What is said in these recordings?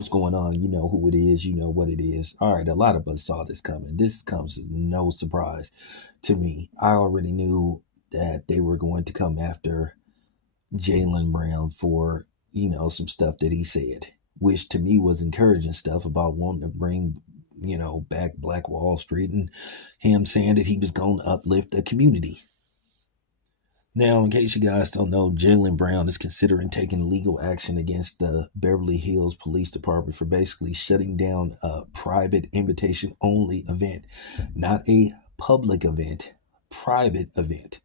what's going on. You know who it is. You know what it is. All right, a lot of us saw this coming. This comes as no surprise to me. I already knew that they were going to come after Jalen Brown for, some stuff that he said, which to me was encouraging stuff about wanting to bring, back Black Wall Street and him saying that he was going to uplift the community. Now, in case you guys don't know, Jalen Brown is considering taking legal action against the Beverly Hills Police Department for basically shutting down a private invitation only event, not a public event, private event,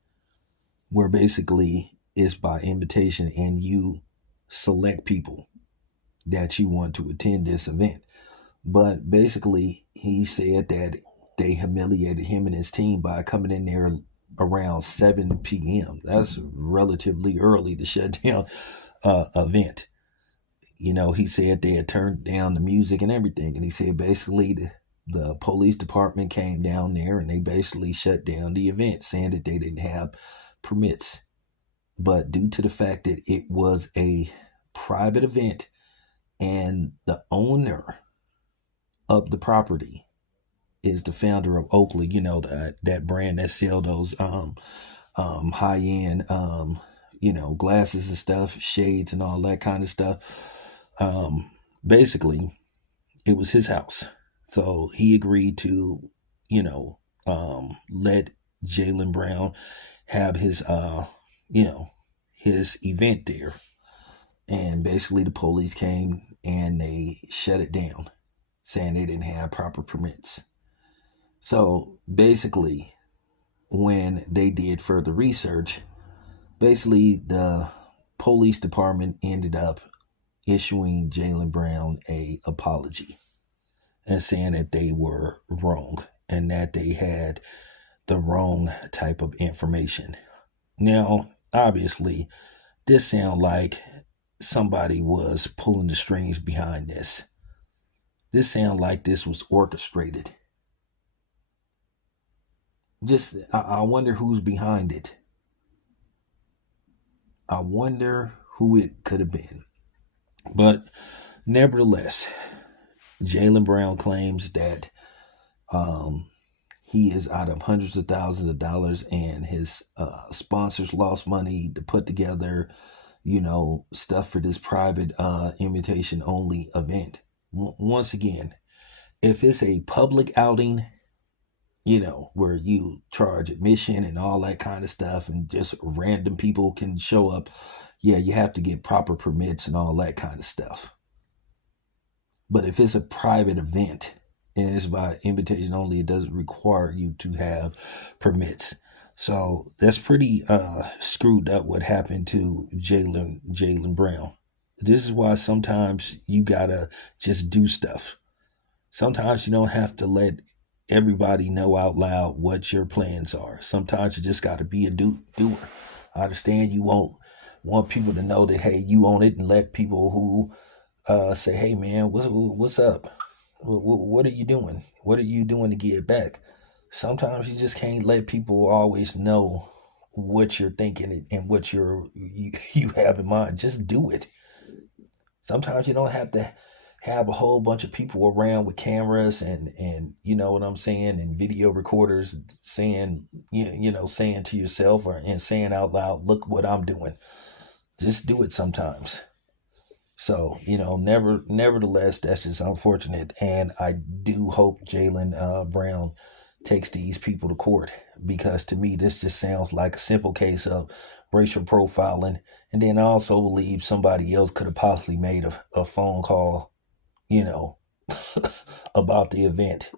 where basically it's by invitation and you select people that you want to attend this event. But basically, he said that they humiliated him and his team by coming in there around 7 p.m. That's relatively early to shut down event. He said they had turned down the music and everything. And he said basically the police department came down there and they basically shut down the event, saying that they didn't have permits. But due to the fact that it was a private event and the owner of the property is the founder of Oakley, that brand that sell those high end glasses and stuff, shades and all that kind of stuff. Basically, it was his house, so he agreed to let Jalen Brown have his event there, and basically the police came and they shut it down, saying they didn't have proper permits. So basically, when they did further research, basically the police department ended up issuing Jalen Brown a apology and saying that they were wrong and that they had the wrong type of information. Now, obviously, this sounds like somebody was pulling the strings behind this. This sounds like this was orchestrated. I wonder who's behind it. I wonder who it could have been. But nevertheless, Jalen Brown claims that he is out of hundreds of thousands of dollars and his sponsors lost money to put together, stuff for this private invitation only event. Once again, if it's a public outing, where you charge admission and all that kind of stuff, and just random people can show up, yeah, you have to get proper permits and all that kind of stuff. But if it's a private event and it's by invitation only, it doesn't require you to have permits. So that's pretty screwed up what happened to Jalen Brown. This is why sometimes you gotta just do stuff. Sometimes you don't have to let everybody know out loud what your plans are. Sometimes you just got to be a doer. I understand you won't want people to know that, hey, you own it, and let people who say, hey, man, what's up? What are you doing? What are you doing to get back? Sometimes you just can't let people always know what you're thinking and what you have in mind. Just do it. Sometimes you don't have to have a whole bunch of people around with cameras and you know what I'm saying, and video recorders saying saying to yourself and saying out loud, look what I'm doing. Just do it sometimes. So nevertheless, that's just unfortunate, and I do hope Jalen Brown takes these people to court, because to me this just sounds like a simple case of racial profiling. And then I also believe somebody else could have possibly made a phone call, you know, about the event,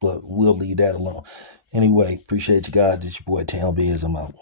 but we'll leave that alone. Anyway, appreciate you guys. It's your boy Town Biz. I'm out.